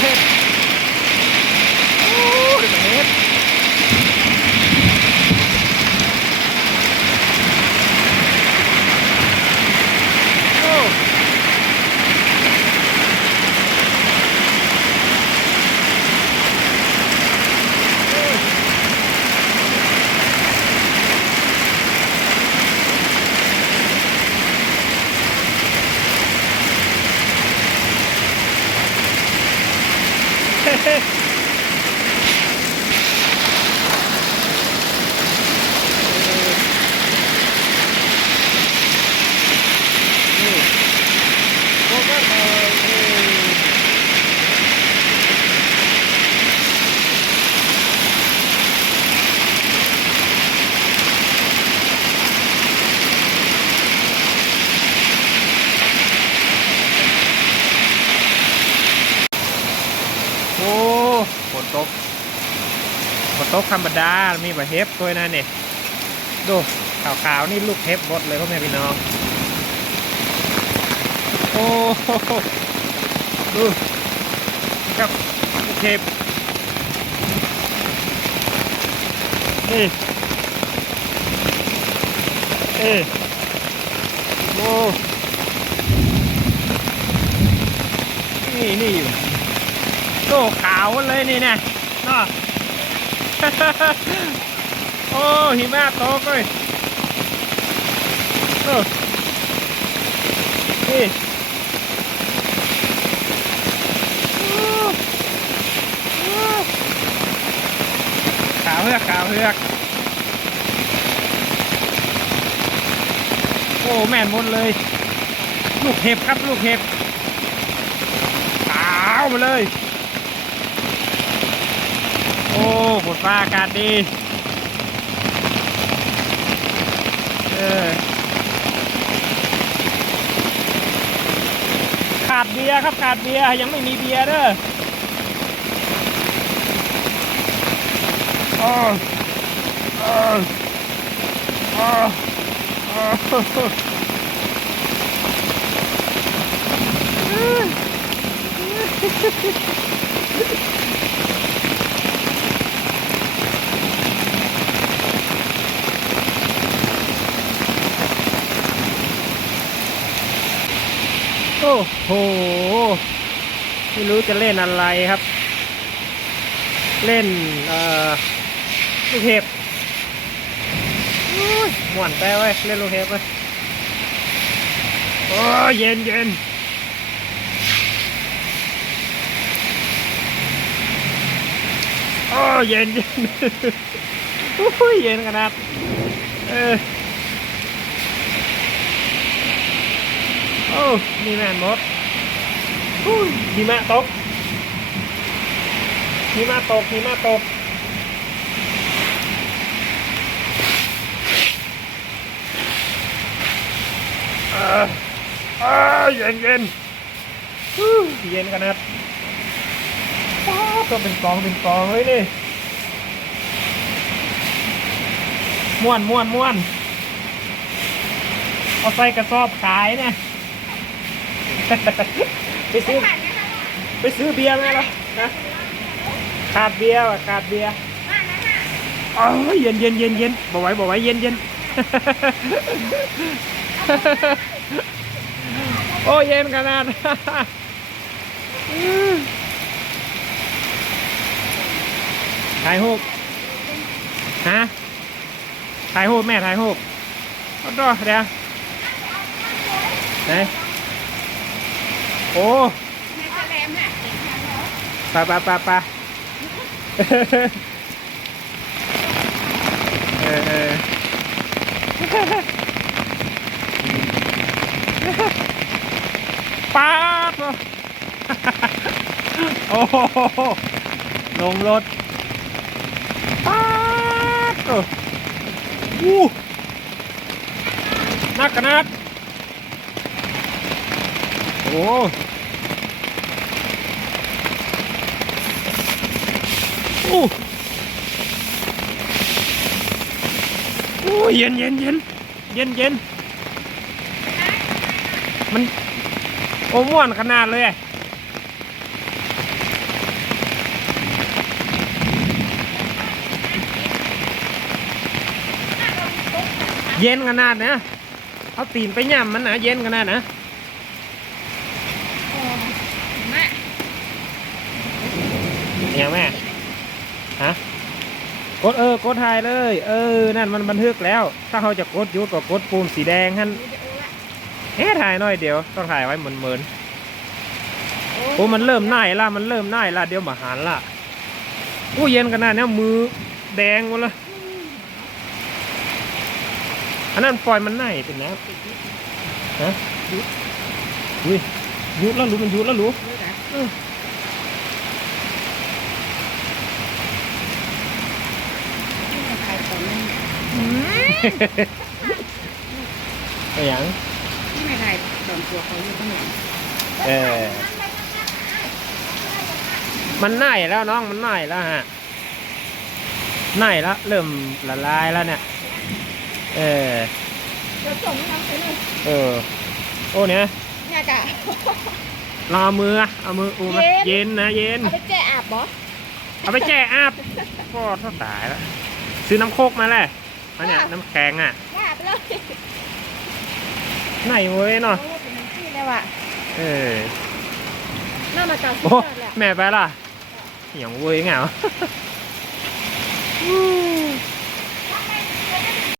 ลู Yeah. ตกฝนตกธรรมดา มีบะเฮฟด้วยนะเนี่ยดูขาวๆนี่ลูกเฮฟบดเลยพ่อแม่พี่น้อง โอ้โหดูครับลูกเฮฟนี่เอ้โอ้นี่นี่อยู่ โตขาวเลยนี่นะเนาะโอ้หิมะตกเลยโอ้นี่โอ้ขาวเฮือกขาวเฮือกโอ้แม่นหมดเลย ลูกเห็บครับลูกเห็บขาวมาเลย โอ้ ฝนฟ้าอากาศดี เออ ขาดเบียร์ครับขาดเบียร์ยังไม่มีเบียร์เด้ออ้โอ้โอ้โอ้โอ้ โห ไม่รู้จะเล่นอะไรครับ เล่นลูกเห็บหม่วนไปเว้ย เล่นลูกเห็บเว้ยโอ้เย็นเย็นโอ้เย็นเย็นอุ้ยเย็นขนาดเออ โอ้มีแม่นมดอุ้ยหิมะตกหิมะตกหิมะตกเออเออเย็นเย็นเย็นขนาดว้าวตัวเป็นกองเป็นกองเลยนี่ม้วนม้วนม้วนเอาใส่กระสอบขายเนี่ย ไปซื้อไปซื้อเบียร์มาแล้วนะขาดเบียร์ว่ะขาดเบียร์อ๋อเย็นเย็นเย็นเย็นบอกไว้บอกไว้เย็นเย็นโอ้เย็นขนาดถ่ายรูปฮะถ่ายรูปแม่ถ่ายรูปเอาดอเดี๋ยวไหน โอ้ไปไปไปไปเออเออป๊าดโอ้โหลงรถป๊าดโอ้วู้นักนาด โอ้โอ้โอ้เย็นเย็นเย็นเย็นเย็นมันโอม่วนขนาดเลยเย็นขนาดนะ เอาตีนไปย่ำมันนะเย็นขนาดนะ ย่างแม่ฮะกดเออกดถ่ายเลย เออ นั่นมันบันทึกแล้ว ถ้าเขาจะกดหยุดก็กดปุ่มสีแดงฮั่นเอ๊ะถ่ายหน่อยเดียวต้องถ่ายไว้เหมือนเหมือนๆโอ้มันเริ่มน่ายละมันเริ่มน่ายละเดี๋ยวมาหารละอู้เย็นขนาดนี้มือแดงหมดเลยอันนั้นปล่อยมันน่ายเป็นแล้วฮะหยุดอุ้ยหยุดแล้วรู้มันหยุดแล้วรู้ รู้นะ อืม ไม่ใครตอนนั้น ไปหยังไม่ใครตอนตัวเขาอยู่ข้างหลังเออมันน่ายแล้วน้องมันน่ายแล้วฮะน่ายแล้วเริ่มละลายแล้วเนี่ย เออเดี๋ยวส่งน้ำไปเลยเออ โอ้เนี่ยเนี่ยจ้ะลองเอามืออะเอามืออูมาเย็เย็นนนะเย็น เอาไปแก้อาบบ่เอาไปแช่อาบก็ท้าตายแล้วซื้อน้ำโคกมาเลย อันเนี้ยน้ำแข็งอะว่าไปเลยไหนเว้ยเนาะโอ้เป็นน้ำที่เลยว่ะเออน่ามาจากสุโอ้ดยอดเลยอะแม่ไปล่ะอย่างเว้ยเหงา